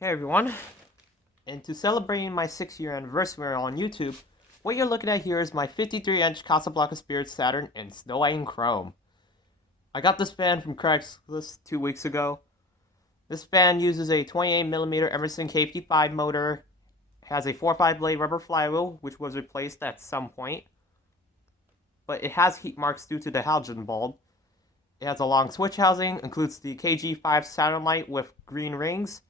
Hey everyone, and to celebrate my 6-year anniversary on YouTube, what you're looking at here is my 53-inch Casablanca Spirit Saturn in Snow White and Chrome. I got this fan from Craigslist 2 weeks ago. This fan uses a 28mm Emerson K55 motor, has a 4-5 blade rubber flywheel, which was replaced at some point, but it has heat marks due to the halogen bulb. It has a long switch housing, includes the KG5 Saturn light with green rings,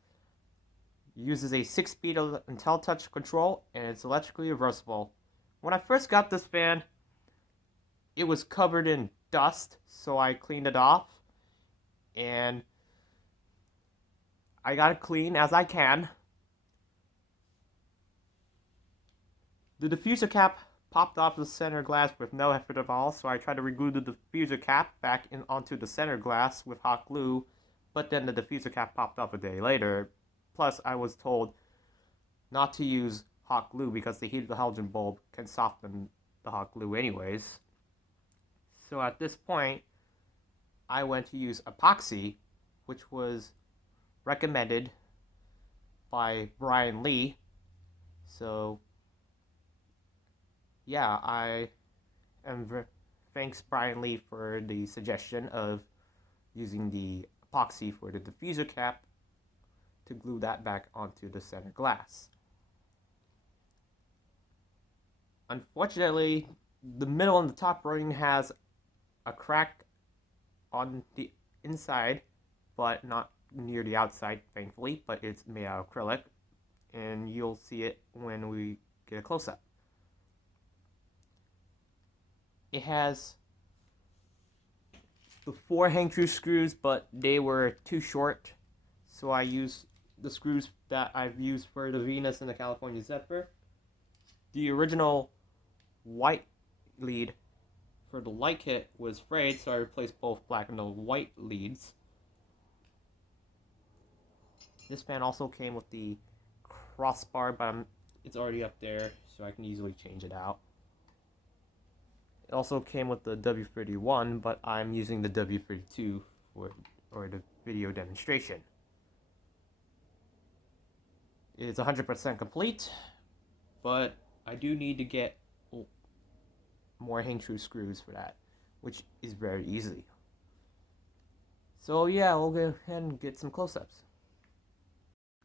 uses a 6-speed InteliTouch control, and it's electrically reversible. When I first got this fan, it was covered in dust, so I cleaned it off, and I got it clean as I can. The diffuser cap popped off the center glass with no effort at all, so I tried to reglue the diffuser cap back onto the center glass with hot glue, but then the diffuser cap popped off a day later. Plus, I was told not to use hot glue because the heat of the halogen bulb can soften the hot glue anyways. So at this point, I went to use epoxy, which was recommended by Brian Lee. So yeah, thanks Brian Lee for the suggestion of using the epoxy for the diffuser cap to glue that back onto the center glass. Unfortunately, the middle and the top ring has a crack on the inside, but not near the outside, thankfully, but it's made out of acrylic, and you'll see it when we get a close-up. It has the 4 Hang-Tru screws, but they were too short, so I used the screws that I've used for the Venus and the California Zephyr. The original white lead for the light kit was frayed, so I replaced both black and the white leads. This fan also came with the crossbar, but it's already up there, so I can easily change it out. It also came with the W-31, but I'm using the W-32 for the video demonstration. It is 100% complete, but I do need to get more Hang-Tru screws for that, which is very easy. So yeah, we'll go ahead and get some close-ups.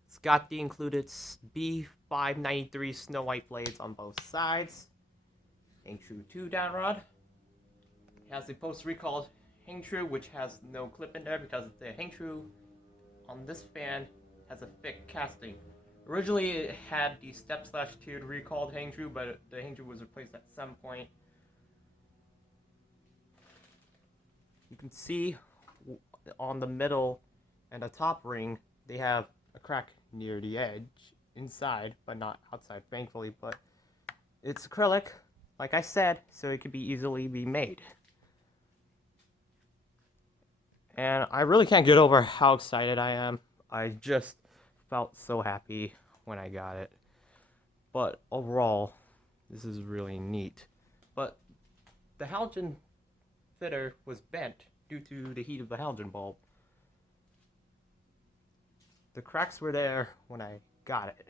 It's got the included B593 Snow White blades on both sides. Hang-Tru II downrod. It has the post-recalled Hang-Tru, which has no clip in there because the Hang-Tru on this fan has a thick casting. Originally, it had the step/tiered recalled Hang-Tru, but the Hang-Tru was replaced at some point. You can see on the middle and the top ring, they have a crack near the edge inside, but not outside, thankfully. But it's acrylic, like I said, so it could easily be made. And I really can't get over how excited I am. I just felt so happy when I got it. But overall, this is really neat. But the halogen fitter was bent due to the heat of the halogen bulb. The cracks were there when I got it.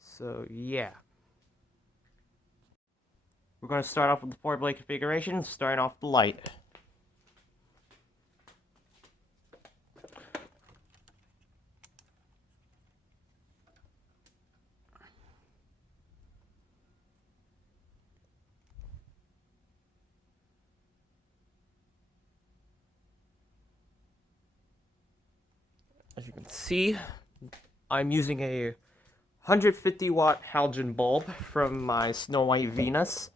So yeah. We're going to start off with the 4-blade configuration, starting off the light. As you can see, I'm using a 150 watt halogen bulb from my Snow White Venus.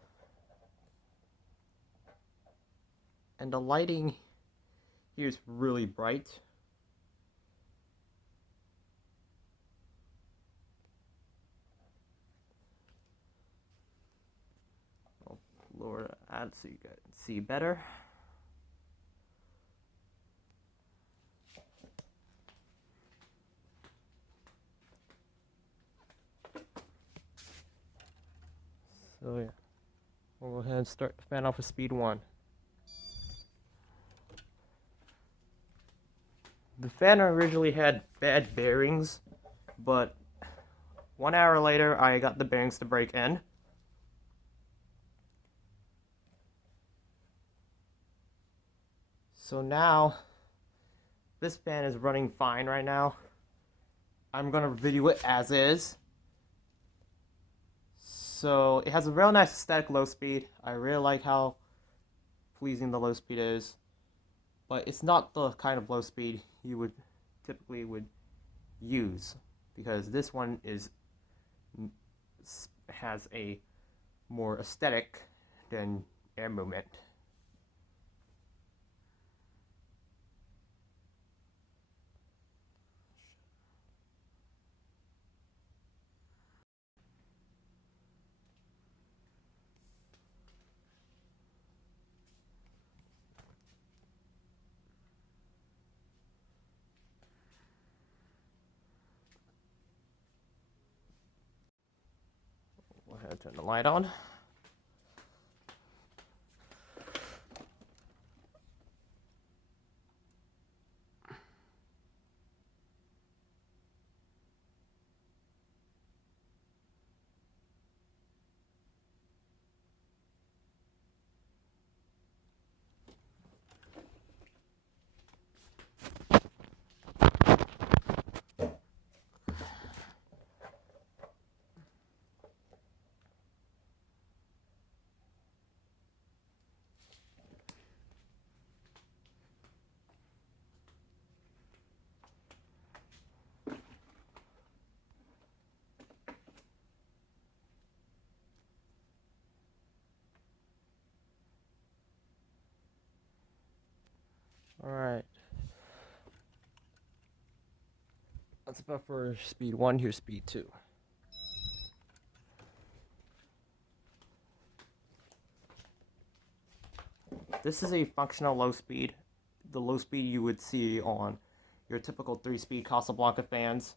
And the lighting here is really bright. I'll lower that so you guys can see better. So yeah, we'll go ahead and start the fan off with speed 1. The fan originally had bad bearings, but 1 hour later I got the bearings to break in. So now this fan is running fine right now. I'm gonna video it as is. So it has a real nice aesthetic low speed. I really like how pleasing the low speed is, but it's not the kind of low speed you would typically use, because this one has a more aesthetic than air movement. Go ahead and turn the light on. Alright. That's about for speed 1, here's speed 2. This is a functional low speed. The low speed you would see on your typical 3-speed Casablanca fans.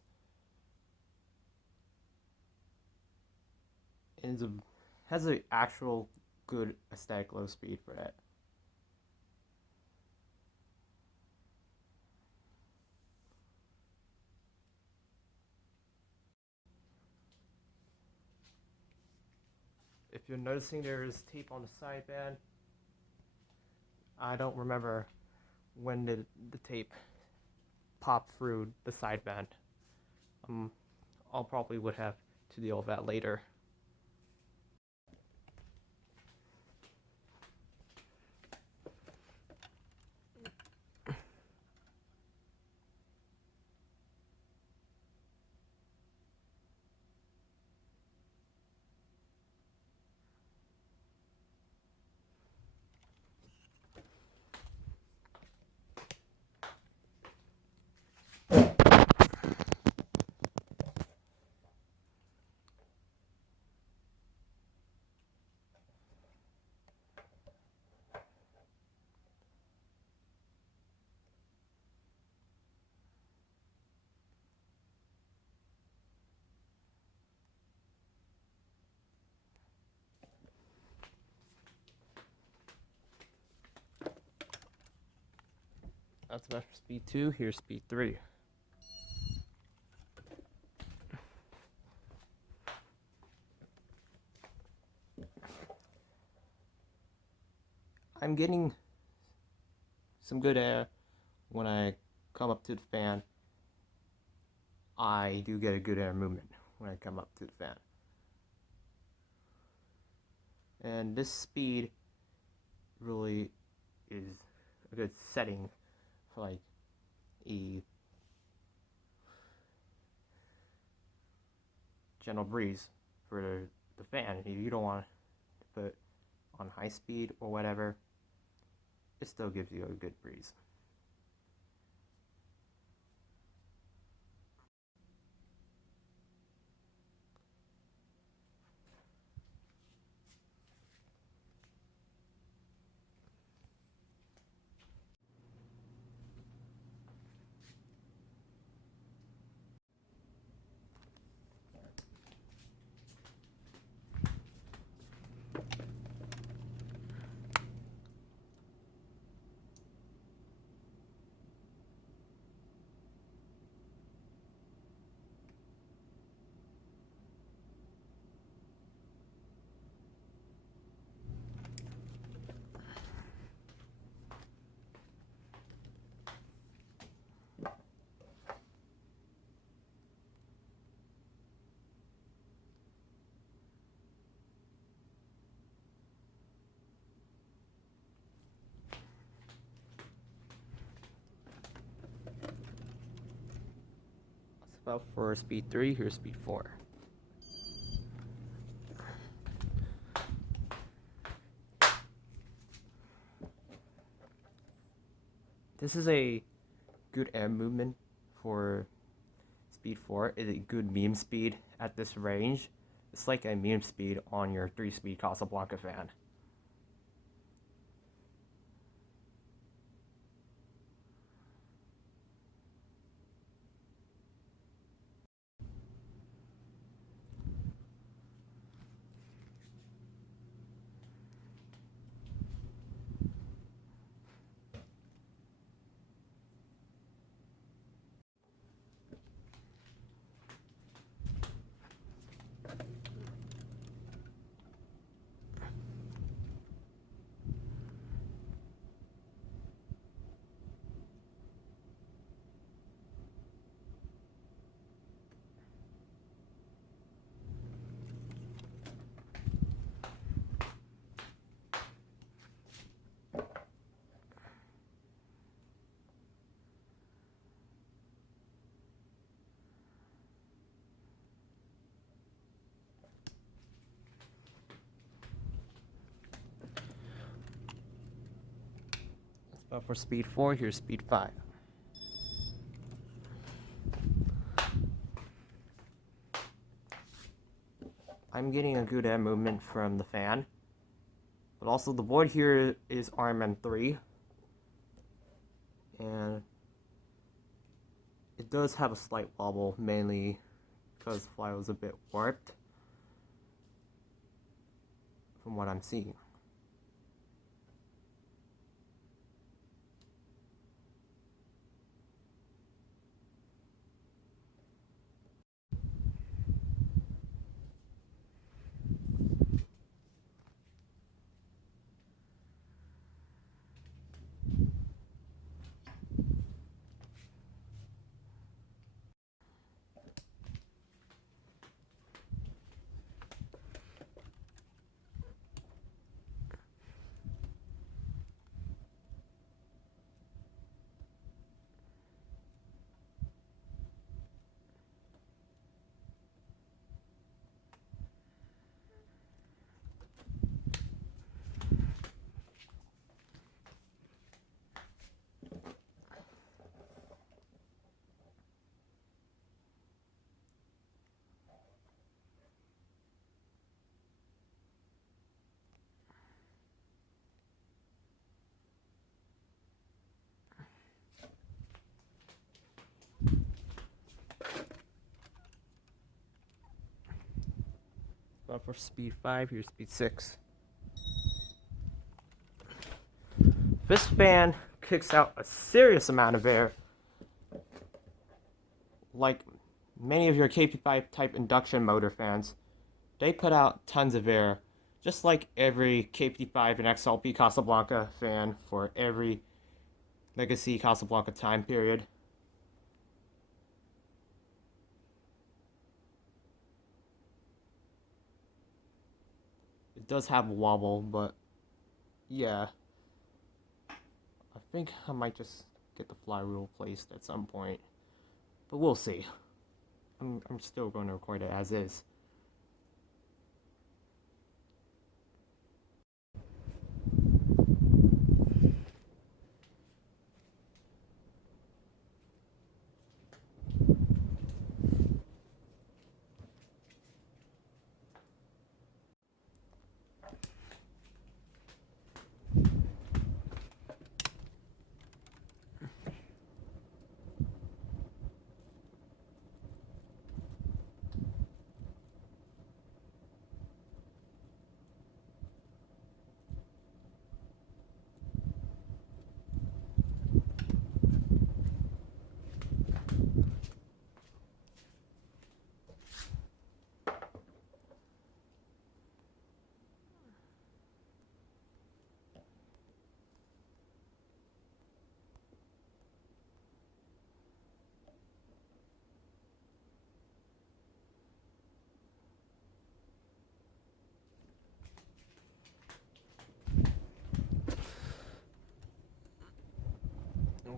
It has an actual good aesthetic low speed for that. If you're noticing there is tape on the sideband, I don't remember when did the tape pop through the sideband. I'll probably would have to deal with that later. That's about for speed 2, here's speed 3. I'm getting some good air when I come up to the fan. I do get a good air movement when I come up to the fan. And this speed really is a good setting for like a gentle breeze for the fan. If you don't want to put on high speed or whatever, it still gives you a good breeze. about for speed 3, here's speed 4. This is a good air movement for speed 4. It's a good beam speed at this range. It's like a beam speed on your 3-speed Casablanca fan. But for speed 4, here's speed 5. I'm getting a good air movement from the fan, but also the board here is RMM3, and it does have a slight wobble, mainly because the flywheel is a bit warped from what I'm seeing. But for speed 5, here's speed 6. This fan kicks out a serious amount of air. Like many of your K55 type induction motor fans, they put out tons of air, just like every K55 and XLP Casablanca fan for every Legacy Casablanca time period. It does have a wobble, but yeah, I think I might just get the flywheel placed at some point, but we'll see. I'm still going to record it as is.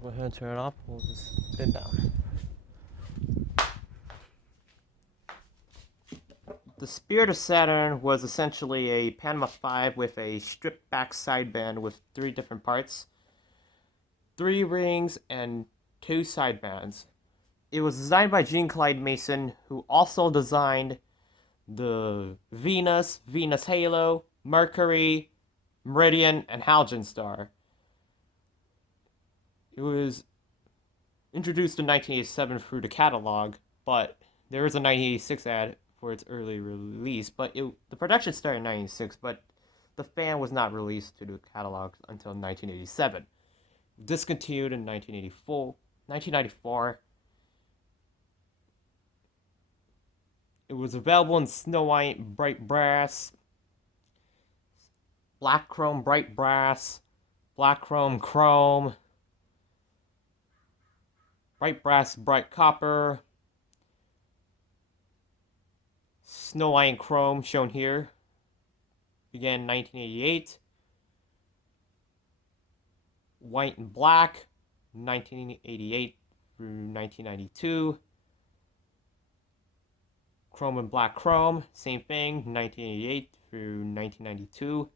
Go ahead and turn it off. We'll just spin down. The Spirit of Saturn was essentially a Panama 5 with a stripped back sideband with 3 different parts, 3 rings, and 2 sidebands. It was designed by Jean Clyde Mason, who also designed the Venus, Venus Halo, Mercury, Meridian, and Halogen star. It was introduced in 1987 through the catalog, but there is a 1986 ad for its early release. But the production started in 1986, but the fan was not released to the catalog until 1987. Discontinued in 1994. It was available in Snow White bright brass, black chrome bright brass, black chrome chrome, bright brass bright copper, Snow White and chrome shown here. Began in 1988. White and black, 1988 through 1992. Chrome and black chrome, same thing, 1988 through 1992.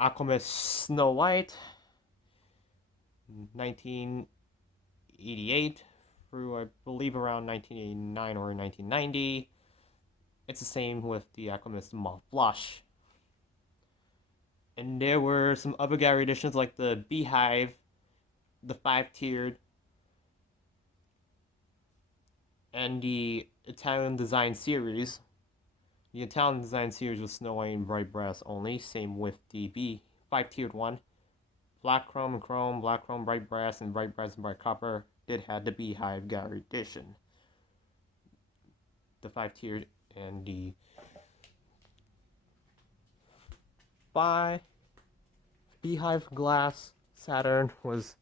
Aquamist Snow White, 1988 through, I believe, around 1989 or 1990. It's the same with the Aquamist Mauve Blush. And there were some other gallery editions like the Beehive, the 5-tiered, and the Italian Design Series. The Italian Design Series was Snow White and bright brass only. Same with the B5-tiered one. Black chrome and chrome, black chrome, bright brass, and bright copper did have the Beehive Gallery Edition. The 5-tiered and the Beehive Glass Saturn was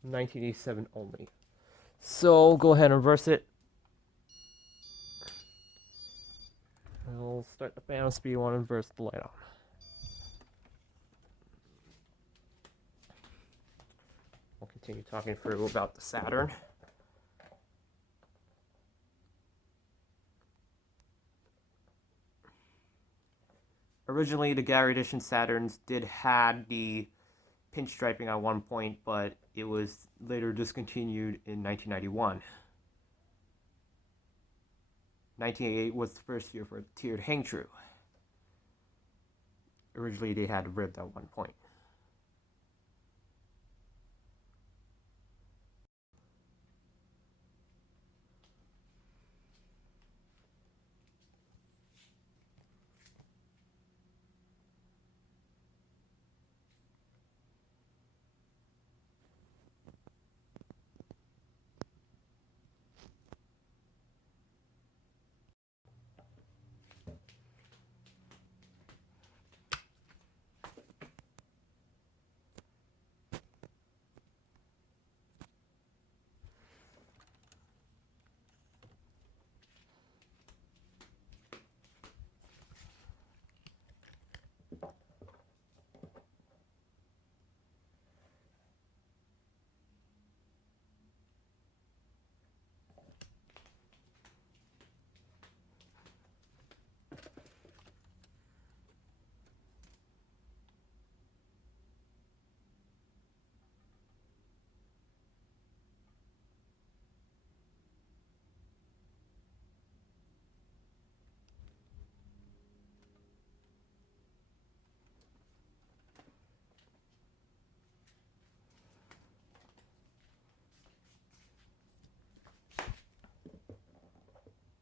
1987 only. So go ahead and reverse it. I'll start the fan on speed 1 and reverse the light on. We'll continue talking through about the Saturn. Originally, the Gallery Edition Saturns did had the pinstriping at one point, but it was later discontinued in 1991. 1988 was the first year for tiered Hang-Tru. Originally, they had ribbed at one point.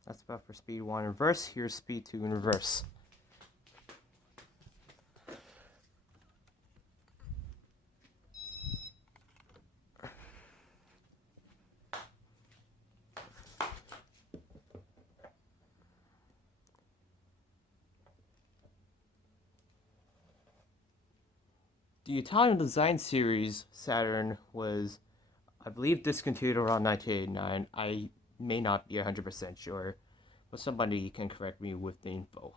That's about for speed 1 in reverse. Here's speed 2 in reverse. The Italian Design Series Saturn was, I believe, discontinued around 1989. I may not be 100% sure, but somebody can correct me with the info.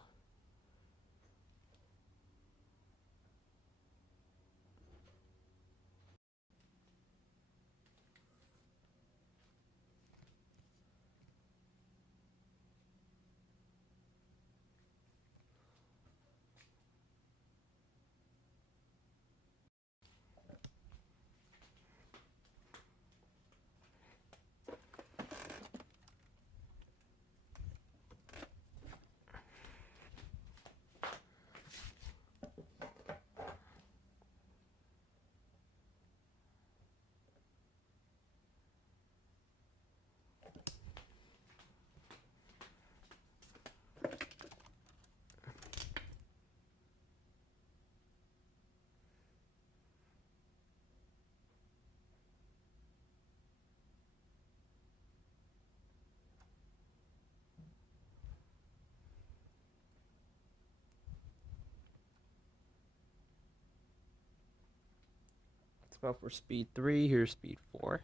about for speed 3. Here's speed 4.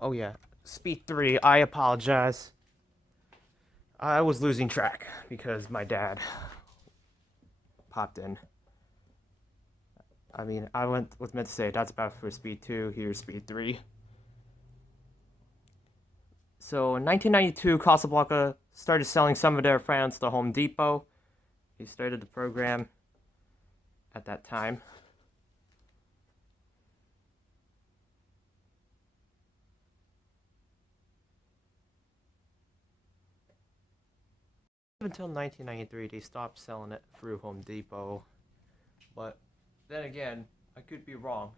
Oh yeah, speed 3. I apologize. I was losing track because my dad popped in. I mean, was meant to say that's about for speed 2. Here's speed 3. So in 1992, Casablanca started selling some of their fans to Home Depot. He started the program at that time. Until 1993, they stopped selling it through Home Depot. But then again, I could be wrong.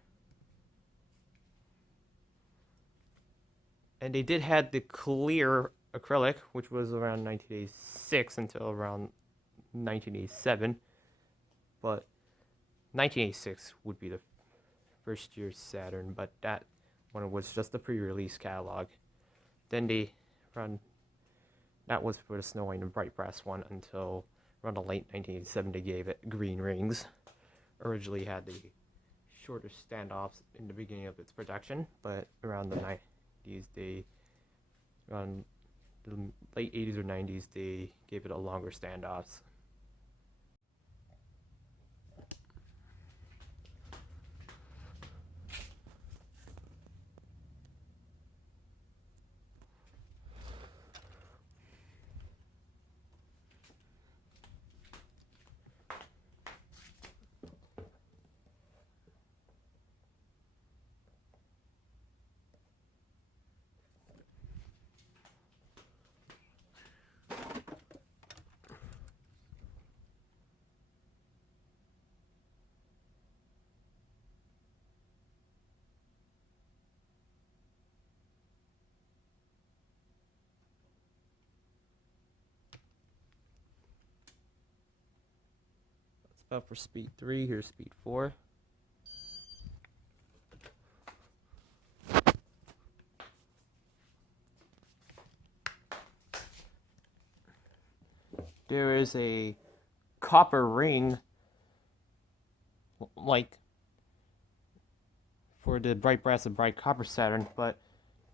And they did have the clear acrylic, which was around 1986 until around 1987. But 1986 would be the first year Saturn, but that one was just the pre-release catalog. Then they run. That was for the Snow White and Bright Brass one until around the late 1987 they gave it green rings. Originally had the shorter standoffs in the beginning of its production, but around the 90s, around the late 80s or 90s, they gave it a longer standoffs. About for speed 3, here's speed 4. There is a copper ring, like for the bright brass and bright copper Saturn, but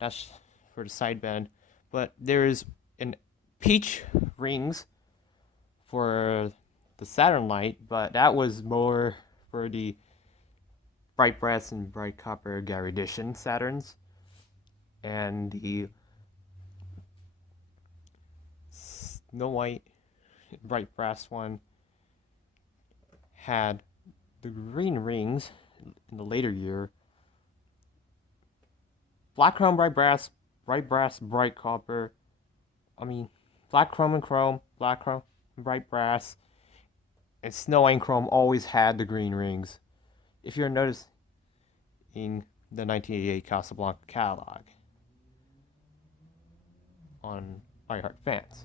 that's for the sideband. But there is an peach rings for the Saturn light, but that was more for the bright brass and bright copper Gary Edition Saturns. And the Snow White bright brass one had the green rings in the later year. Black chrome, bright brass, bright copper. Black chrome and chrome, black chrome and bright brass. And Snow White and Chrome always had the green rings. If you're noticing the 1988 Casablanca catalog on iHeart Fans.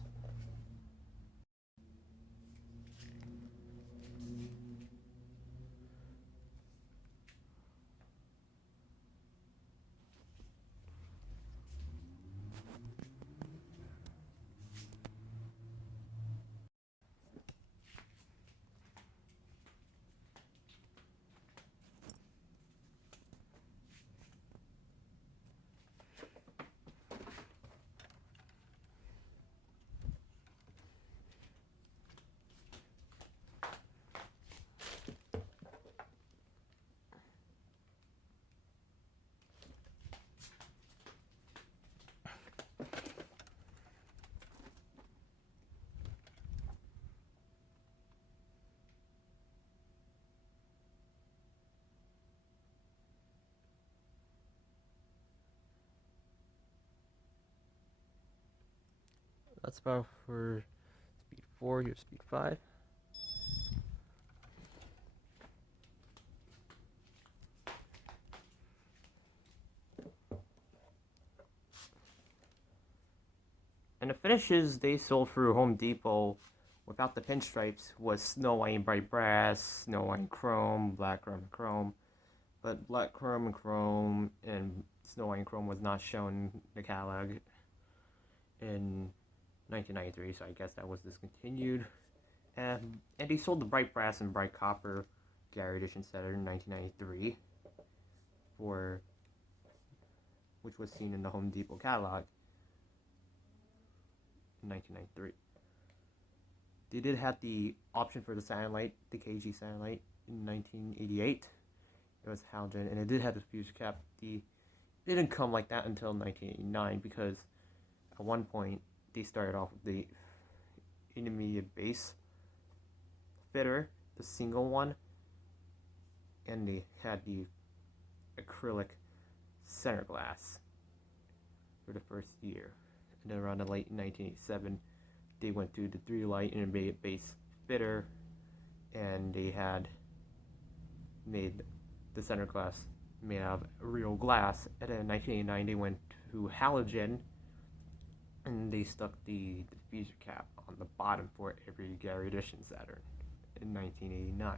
That's about for speed 4, here's speed 5. And the finishes they sold through Home Depot without the pinstripes was Snow White and Bright Brass, Snow White and Chrome, Black Chrome and Chrome. But Black Chrome and Snow White and Chrome was not shown in the catalog in 1993, so I guess that was discontinued. And they sold the Bright Brass and Bright Copper Gary Edition Saturn 1993, which was seen in the Home Depot catalog in 1993. They did have the option for the Saturn light, the KG Saturn light, in 1988. It was halogen, and it did have the diffuser cap. It didn't come like that until 1989, because at one point they started off with the intermediate base fitter, the single one, and they had the acrylic center glass for the first year. And then around the late 1987, they went to the 3 light intermediate base fitter, and they had made the center glass made out of real glass. And then in 1989, they went to halogen, and they stuck the diffuser cap on the bottom for every Gary Edition Saturn in 1989.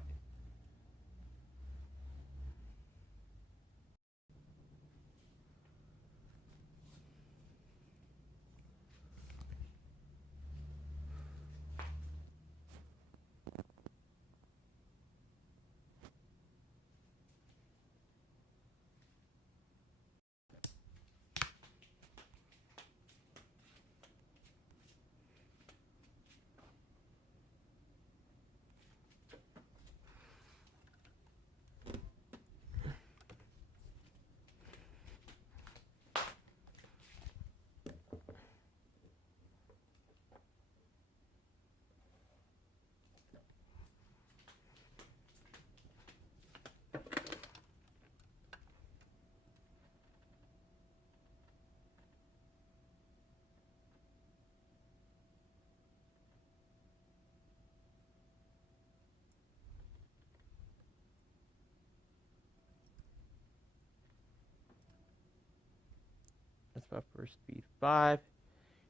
That's about for speed 5.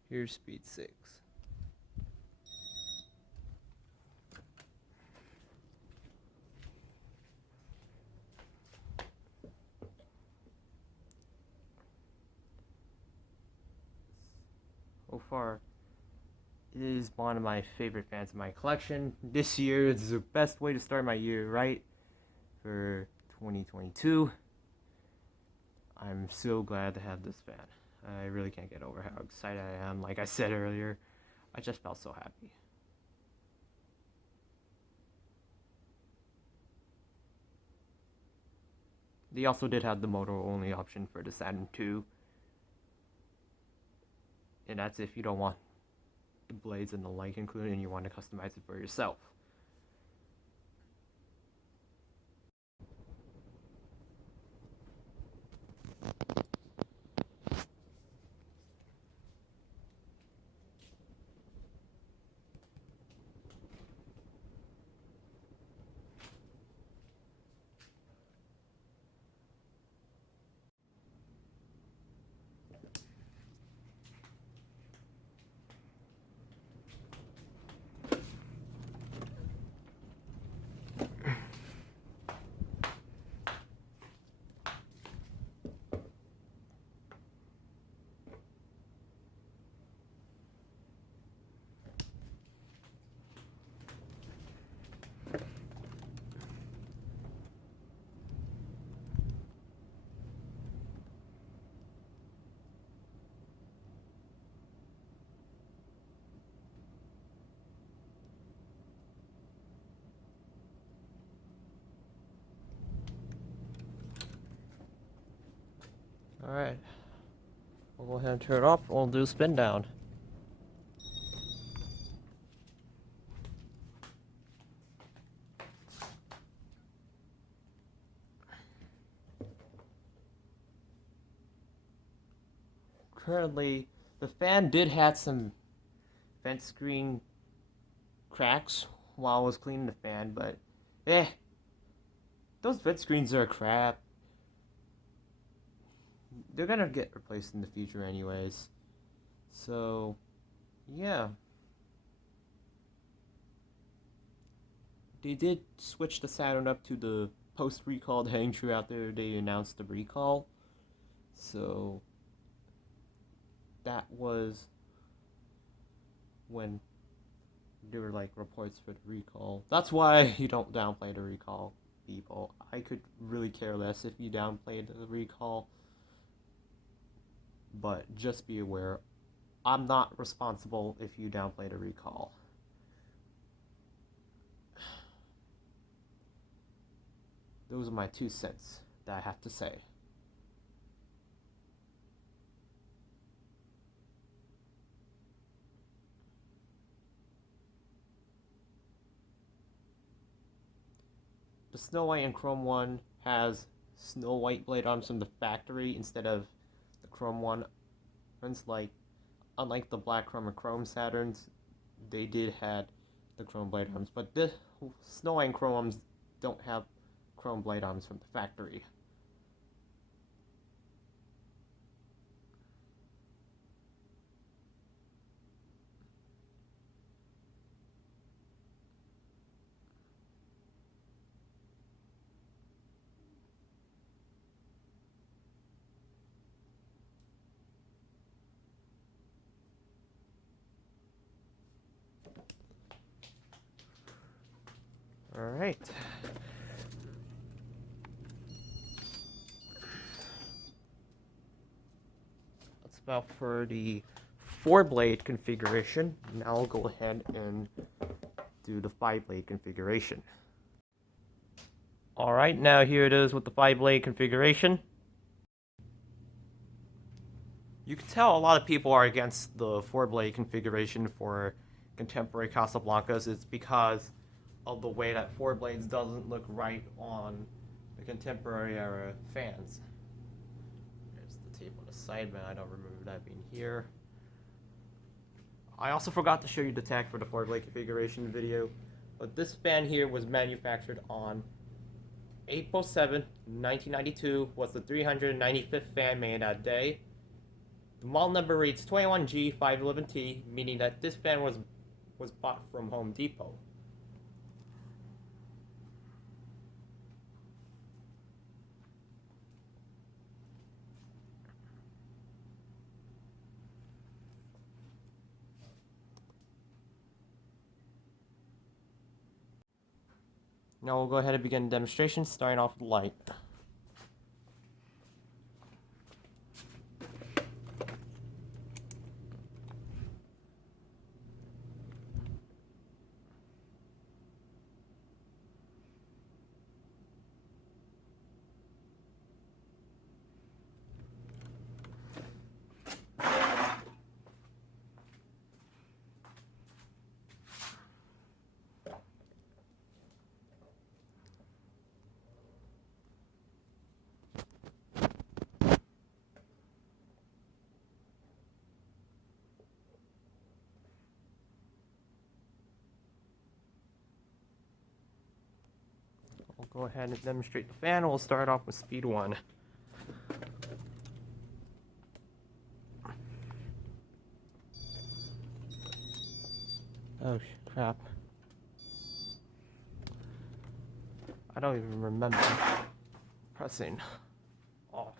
Here's speed 6. So far, it is one of my favorite fans in my collection. This year is the best way to start my year right for 2022. I'm so glad to have this fan. I really can't get over how excited I am. Like I said earlier, I just felt so happy. They also did have the motor only option for the Saturn II. And that's if you don't want the blades and the light included and you want to customize it for yourself. Alright, we'll go ahead and turn it off. We'll do spin down. Currently, the fan did have some vent screen cracks while I was cleaning the fan, but those vent screens are crap. They're gonna get replaced in the future anyways. So, yeah. They did switch the Saturn up to the post-recalled Hang-Tru after they announced the recall. So, that was when there were like reports for the recall. That's why you don't downplay the recall. people. I could really care less if you downplayed the recall, but just be aware, I'm not responsible if you downplayed a recall. Those are my 2 cents that I have to say. The Snow White and Chrome one has Snow White blade arms from the factory instead of the Chrome one. Unlike the black chrome and chrome Saturns, they did had the chrome blade arms, but the Snow White and Chrome arms don't have chrome blade arms from the factory. Alright. That's about for the 4-blade configuration. Now I'll go ahead and do the 5-blade configuration. Alright, now here it is with the 5-blade configuration. You can tell a lot of people are against the 4-blade configuration for contemporary Casablancas. It's because of the way that 4 blades doesn't look right on the contemporary era fans. There's the tape on the side, but I don't remember that being here. I also forgot to show you the tag for the 4-blade configuration video, but this fan here was manufactured on April 7th, 1992, was the 395th fan made that day. The model number reads 21G511T, meaning that this fan was bought from Home Depot. Now we'll go ahead and begin the demonstration, starting off with light. We'll go ahead and demonstrate the fan. We'll start off with speed 1. Oh crap. I don't even remember pressing off.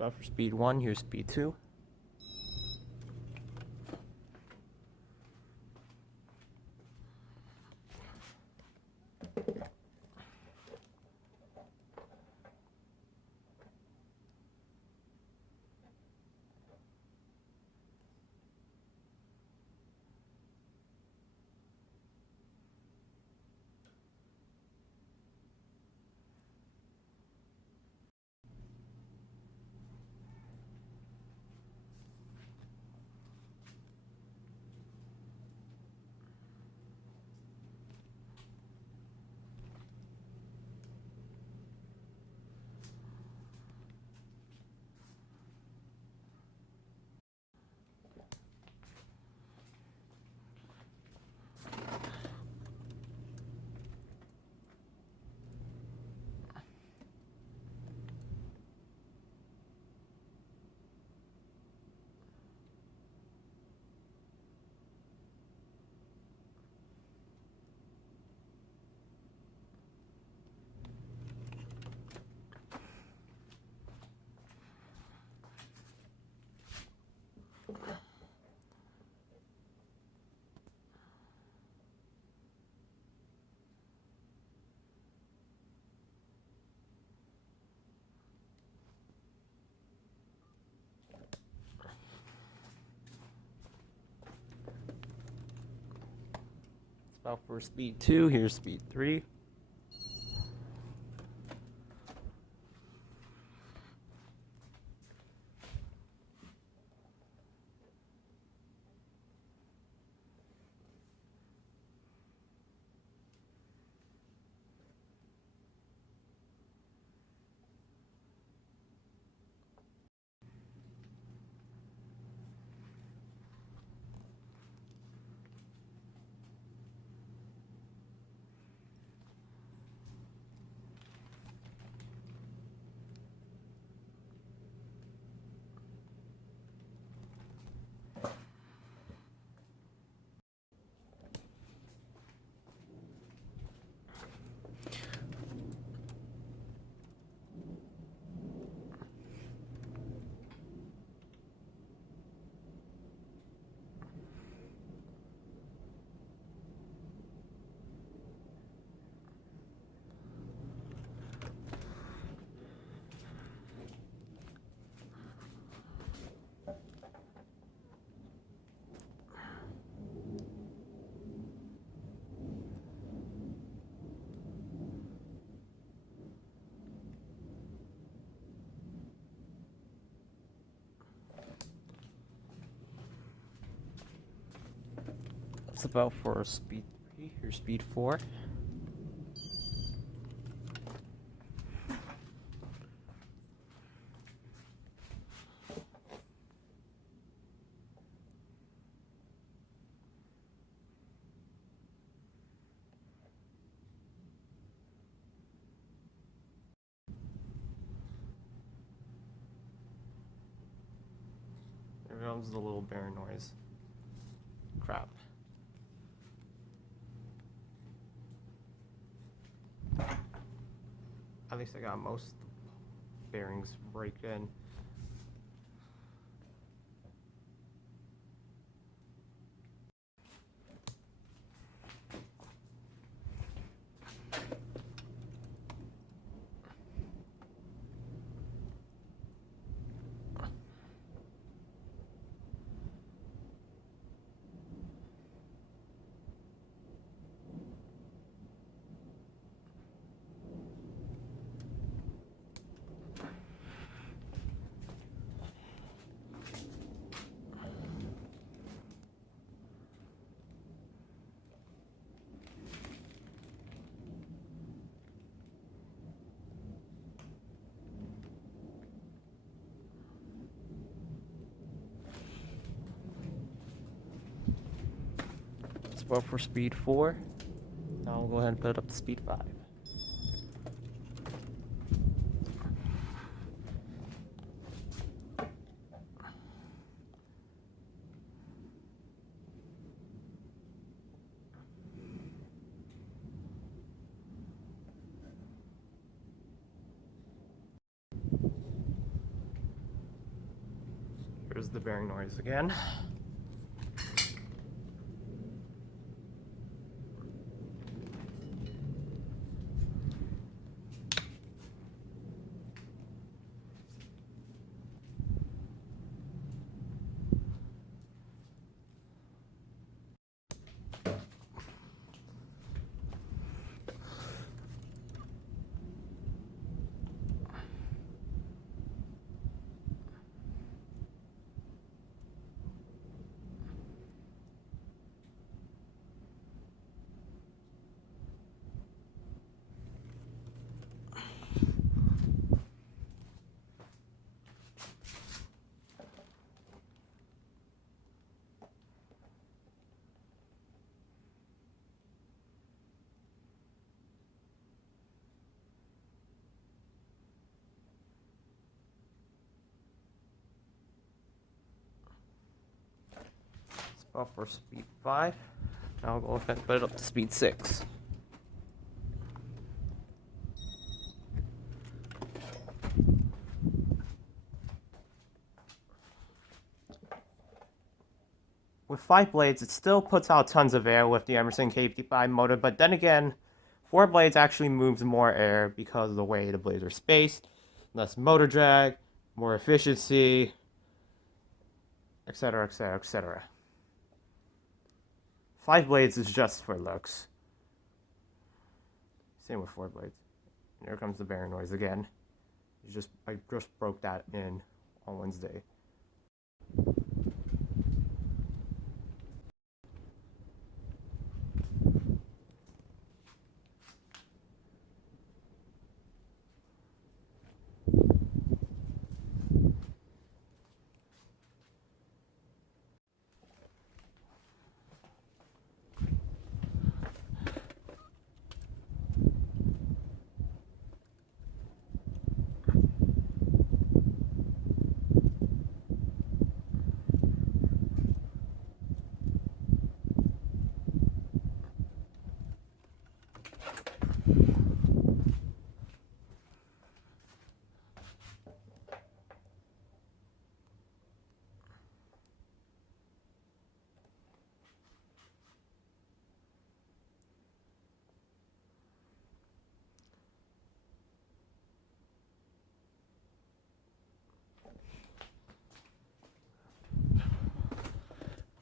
About for speed 1, here's speed 2. About for speed 2, here's speed 3. That's about for speed 3, here's speed 4. There comes the little bearing noise. Crap. At least I got most of the bearings raked in. Well, for speed 4, now I'll go ahead and put it up to speed 5. Here's the bearing noise again. Off for speed 5. Now I'll go ahead and put it up to speed 6. With 5 blades, it still puts out tons of air with the Emerson K55 motor, but then again, 4 blades actually moves more air because of the way the blades are spaced, less motor drag, more efficiency, etc, etc, etc. 5 blades is just for looks. Same with 4 blades. And here comes the bearing noise again. I just broke that in on Wednesday.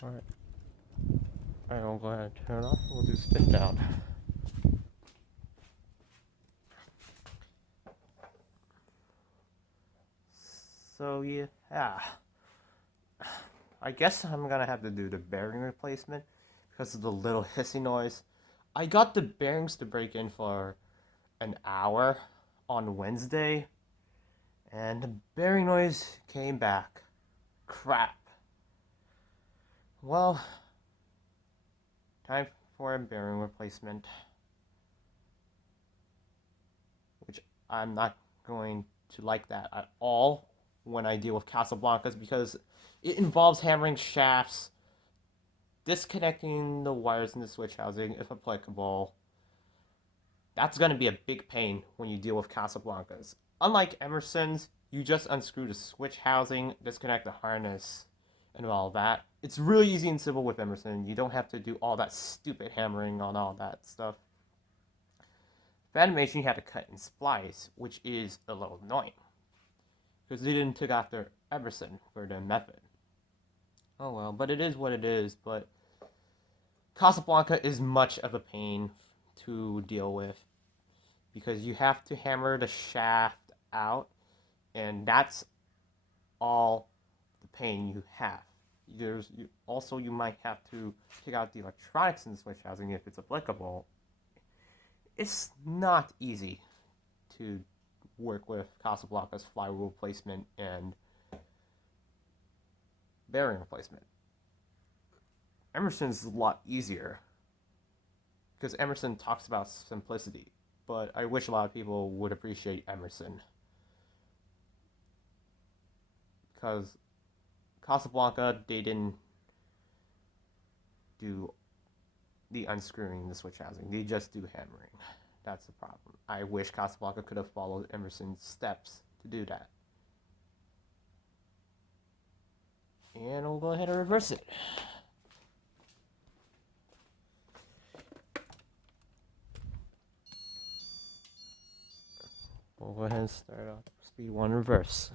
Alright. Alright, we'll go ahead and turn it off. We'll do spin down. So yeah. I guess I'm gonna have to do the bearing replacement because of the little hissy noise. I got the bearings to break in for an hour on Wednesday, and the bearing noise came back. Crap. Well, time for a bearing replacement, which I'm not going to like that at all when I deal with Casablancas because it involves hammering shafts, disconnecting the wires in the switch housing if applicable. That's going to be a big pain when you deal with Casablancas. Unlike Emerson's, you just unscrew the switch housing, disconnect the harness, and all that. It's really easy and simple with Emerson. You don't have to do all that stupid hammering on all that stuff. For animation, you had to cut and splice, which is a little annoying because they didn't take after Emerson for their method. Oh well, but it is what it is. But Casablanca is much of a pain to deal with because you have to hammer the shaft out, and that's all the pain you have. You might have to take out the electronics in the switch housing if it's applicable. It's not easy to work with Casablanca's flywheel replacement and bearing replacement. Emerson's a lot easier because Emerson talks about simplicity, but I wish a lot of people would appreciate Emerson because Casablanca, they didn't do the unscrewing the switch housing. They just do hammering. That's the problem. I wish Casablanca could have followed Emerson's steps to do that. And we'll go ahead and reverse it. We'll go ahead and start off speed 1 reverse.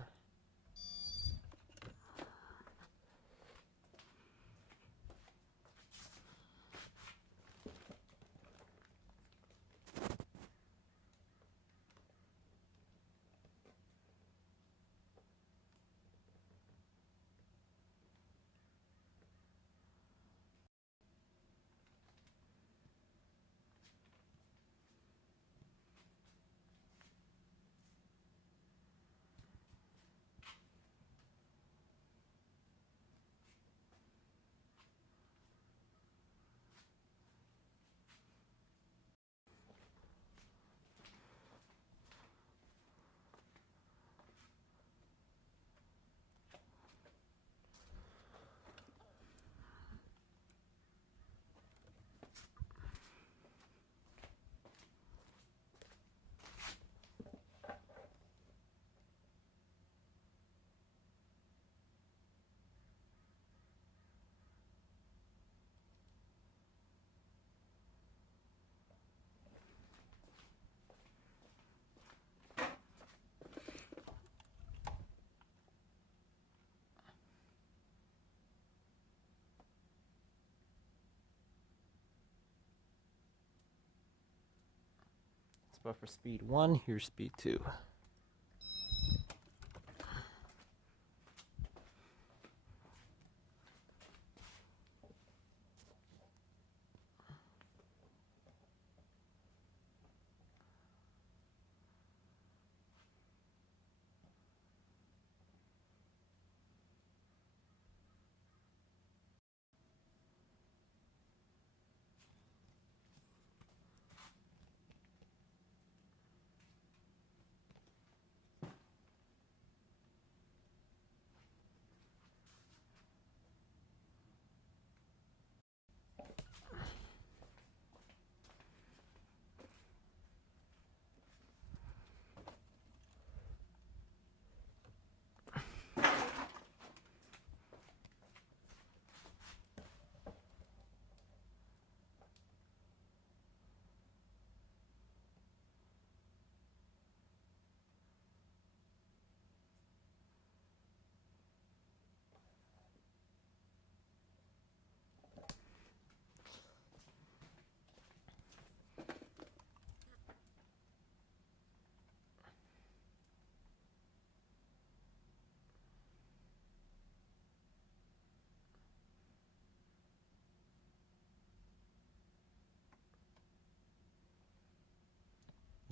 But for speed 1, here's speed 2.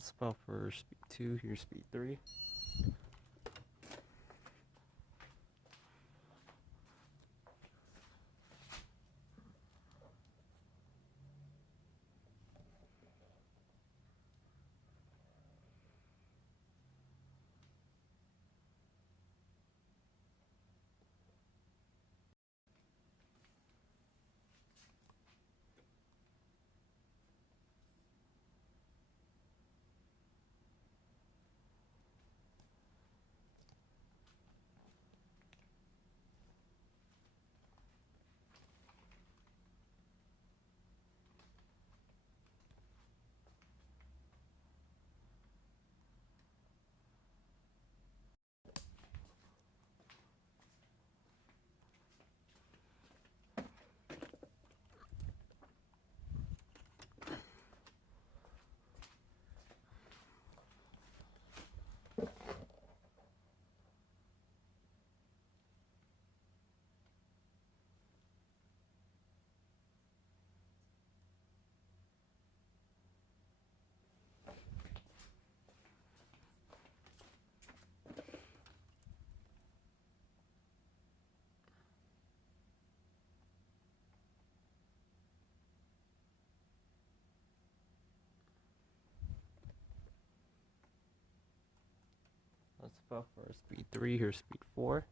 Spell for speed 2, here's speed 3. Let's spell for speed 3, here's speed 4.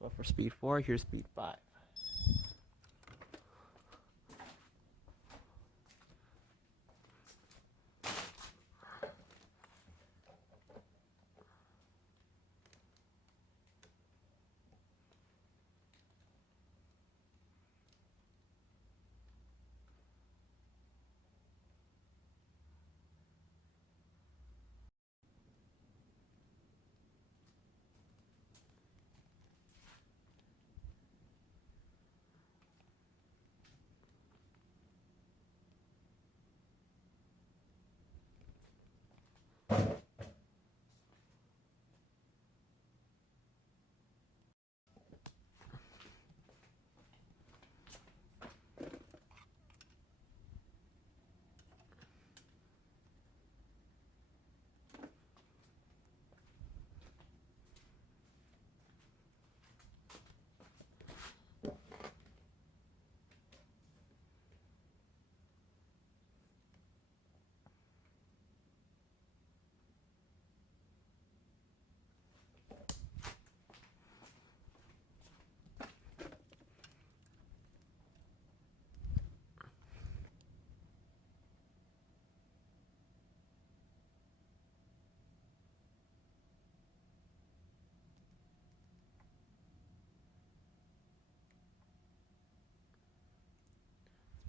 So for speed 4, here's speed 5.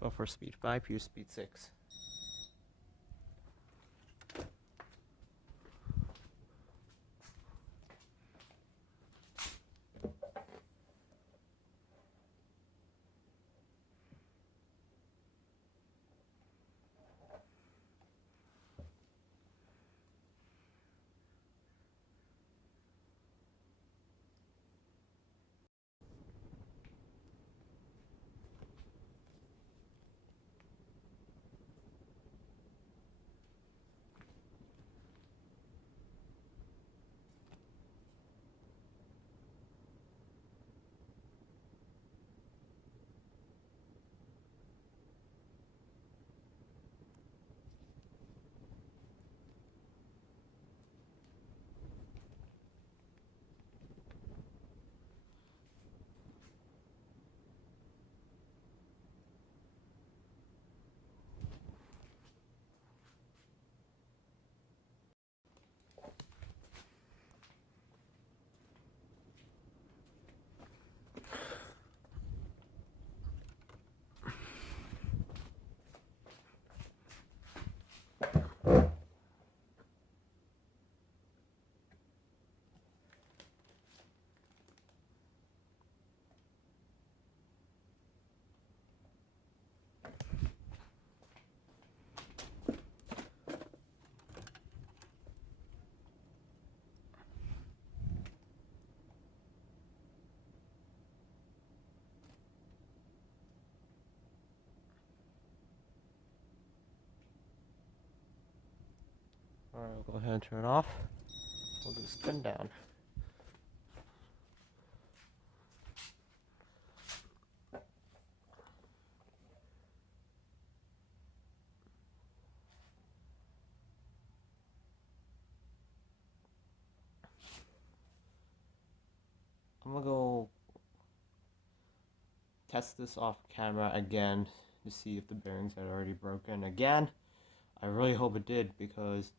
So for speed 5, here's speed 6. Alright, I'll go ahead and turn it off. We'll do spin down. I'm gonna go test this off camera again to see if the bearings had already broken again. I really hope it did, because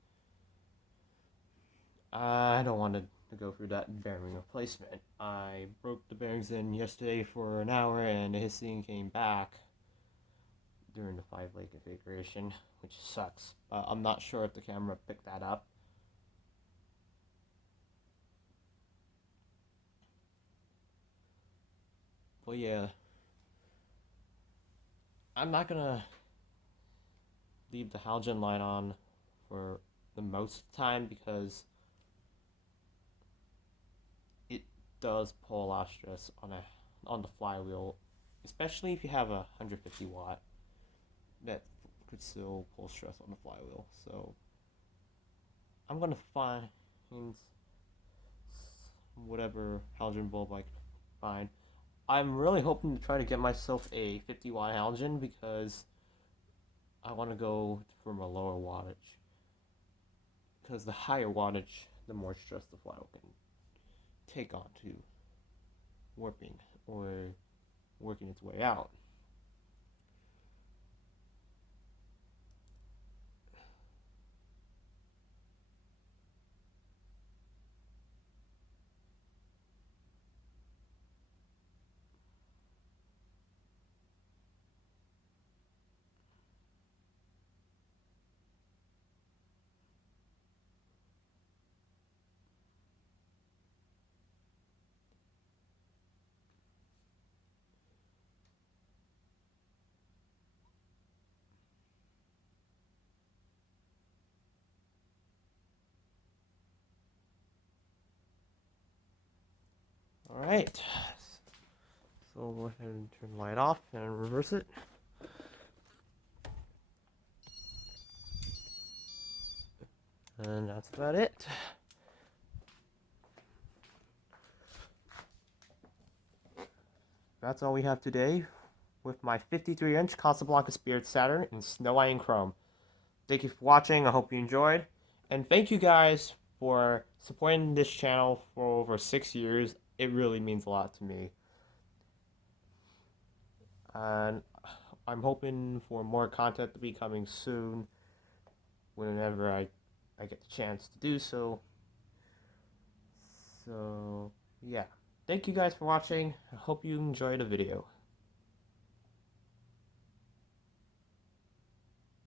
I don't want to go through that bearing replacement. I broke the bearings in yesterday for an hour, and the hissing came back during the 5-leg configuration, which sucks. I'm not sure if the camera picked that up. But yeah, I'm not gonna leave the halogen light on for the most time, because does pull a lot of stress on the flywheel, especially if you have a 150 watt. That could still pull stress on the flywheel. So I'm gonna find whatever halogen bulb I can find. I'm really hoping to try to get myself a 50 watt halogen because I want to go from a lower wattage. Because the higher wattage, the more stress the flywheel can take on to warping or working its way out. Alright, so we'll go ahead and turn the light off and reverse it. And that's about it. That's all we have today with my 53-inch Casablanca Spirit Saturn in Snow White and Chrome. Thank you for watching. I hope you enjoyed. And thank you guys for supporting this channel for over 6 years. It really means a lot to me. And I'm hoping for more content to be coming soon whenever I get the chance to do so. So, yeah. Thank you guys for watching. I hope you enjoyed the video.